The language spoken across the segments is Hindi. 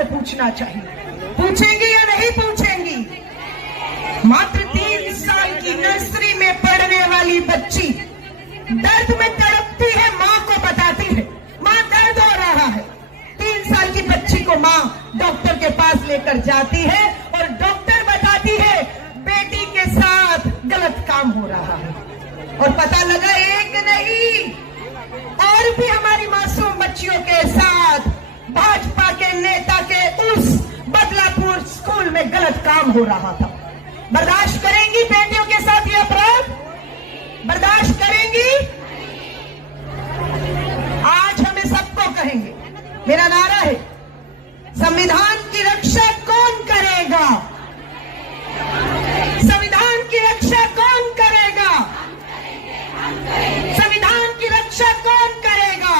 को पूछना चाहिए। पूछेंगी या नहीं पूछेंगी? मात्र 3 साल की नर्सरी में पढ़ने वाली बच्ची दर्द में तड़पती है, माँ को बताती है माँ दर्द हो रहा है। 3 साल की बच्ची को माँ डॉक्टर के पास लेकर जाती है और डॉक्टर बताती है बेटी के साथ गलत काम हो रहा है। और पता लगा एक नहीं और भी हमारी मासूम बच्चियों के साथ भाजपा के नेता के उस बदलापुर स्कूल में गलत काम हो रहा था। बर्दाश्त करेंगी बेटियों के साथ ये अपराध? बर्दाश्त करेंगी? आज हमें सबको कहेंगे, मेरा नारा है संविधान की रक्षा कौन करेगा? संविधान की रक्षा कौन करेगा? संविधान की रक्षा कौन करेगा?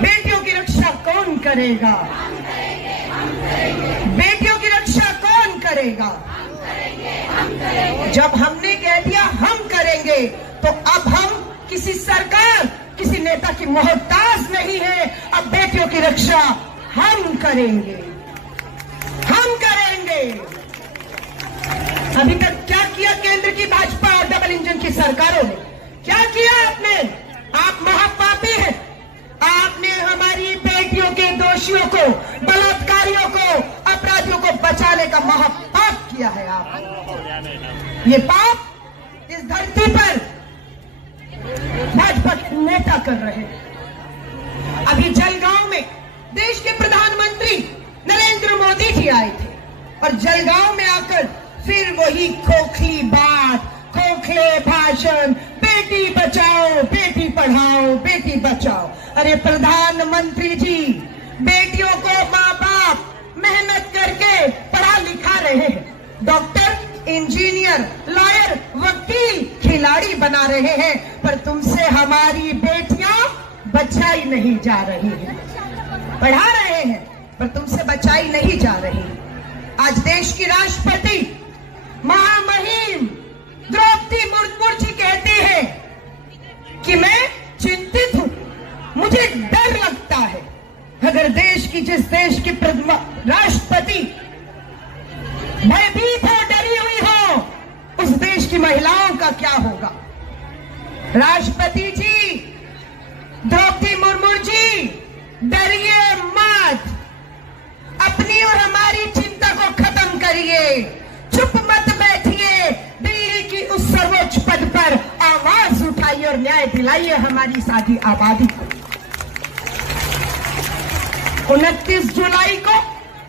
बेटियों की रक्षा कौन करेगा? बेटियों की रक्षा कौन करेगा? जब हमने कह दिया हम करेंगे तो अब हम किसी सरकार, किसी नेता की मोहताज नहीं है। अब बेटियों की रक्षा हम करेंगे, हम करेंगे। अभी तक क्या किया केंद्र की भाजपा और डबल इंजन की सरकारों ने? क्या किया आपने? आप महापापी हैं। आपने हमारी बेटियों के दोषियों को, बलात्कारियों को, अपराधियों को बचाने का महापाप किया है आप। ये पाप इस धरती पर भाजपा के नेता कर रहे हैं। अभी जलगांव में देश के प्रधानमंत्री नरेंद्र मोदी जी आए थे और जलगांव में आकर फिर वही खोखली बात, खोखले भाषण, बेटी बचाओ, बेटी पढ़ाओ, बेटी बचाओ। अरे प्रधानमंत्री जी, बेटियों को माँ बाप मेहनत करके पढ़ा लिखा रहे हैं, डॉक्टर, इंजीनियर, लॉयर, वकील, खिलाड़ी बना रहे हैं, पर तुमसे हमारी बेटियां बचाई नहीं जा रही हैं। पढ़ा रहे हैं पर तुमसे बचाई नहीं जा रही। आज देश की राष्ट्रपति महामहिम द्रौपदी मुर्मू जी कहती है कि मैं चिंतित हूं, मुझे डर लगता है। अगर देश की, जिस देश की राष्ट्रपति भयभीत हो, डरी हुई हो, उस देश की महिलाओं का क्या होगा? राष्ट्रपति जी, द्रौपदी मुर्मू जी, डरिए मत, अपनी और हमारी चिंता को खत्म करिए, चुप मत बैठिए, दिल्ली की उस सर्वोच्च पद पर आवाज उठाइए और न्याय दिलाइए हमारी साथी आबादी को। 29 जुलाई को,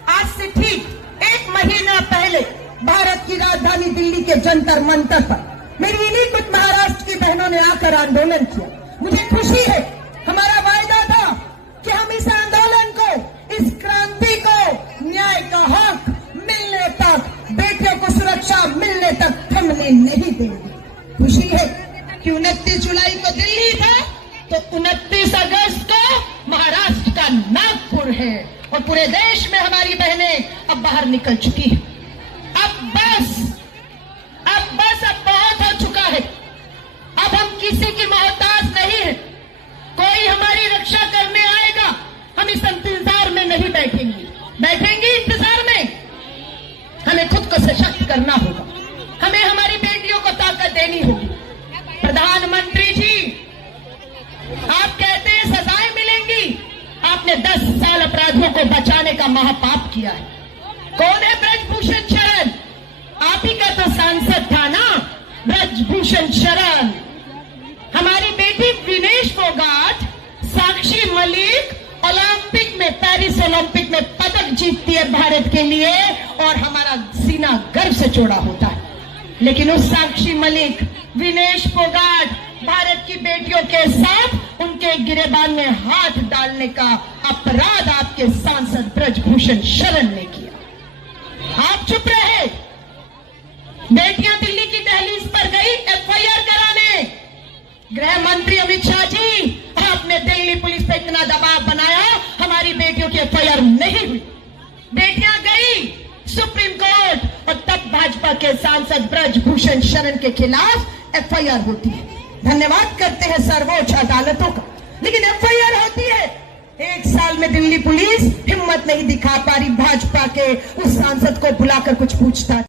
आज से ठीक 1 महीना पहले, भारत की राजधानी दिल्ली के जंतर मंतर पर मेरी इन्हीं कुछ महाराष्ट्र की बहनों ने आकर आंदोलन किया। मुझे खुशी है, हमारा वायदा था कि हम इस आंदोलन को, इस क्रांति को न्याय का हक मिलने तक, बेटियों को सुरक्षा मिलने तक थमने नहीं देंगे। खुशी है कि 29 जुलाई को दिल्ली था तो 29 अगस्त को महाराष्ट्र का नागपुर है और पूरे देश में हमारी बहनें अब बाहर निकल चुकी है। अब बहुत हो चुका है। अब हम किसी की मोहताज नहीं है। कोई हमारी रक्षा करने आएगा, हम इस इंतजार में नहीं बैठेंगे इंतजार में। हमें खुद को सशक्त करना होगा, हमें हमारी बेटियों को ताकत देनी होगी। प्रधानमंत्री जी, आप कहते हैं सजाएं मिलेंगी, आपने 10 साल अपराधियों को बचाने का महापाप किया है। कौन है ब्रजभूषण शरण? आप ही का तो सांसद था ना, ब्रजभूषण शरण। हमारी बेटी विनेश फोगाट, साक्षी मलिक ओलंपिक में, पेरिस ओलंपिक में पदक जीतती है भारत के लिए और हमारा सीना गर्व से चौड़ा होता है। लेकिन उस साक्षी मलिक, विनेश फोगाट, भारत की बेटियों के साथ उनके गिरेबान में हाथ डालने का अपराध आपके सांसद ब्रजभूषण शरण ने किया। आप चुप रहे। बेटियां दिल्ली की दहलीज पर गई एफआईआर कराने। गृह मंत्री अमित शाह जी, आपने दिल्ली पुलिस पे इतना दबाव बनाया, हमारी बेटियों की एफआईआर नहीं हुई। बेटियां गई सुप्रीम कोर्ट और तब भाजपा के सांसद ब्रजभूषण शरण के खिलाफ एफआईआर होती है। धन्यवाद करते हैं सर्वोच्च अदालतों का, लेकिन एफआईआर होती है 1 साल हाल में दिल्ली पुलिस हिम्मत नहीं दिखा पा रही भाजपा के उस सांसद को बुलाकर कुछ पूछताछ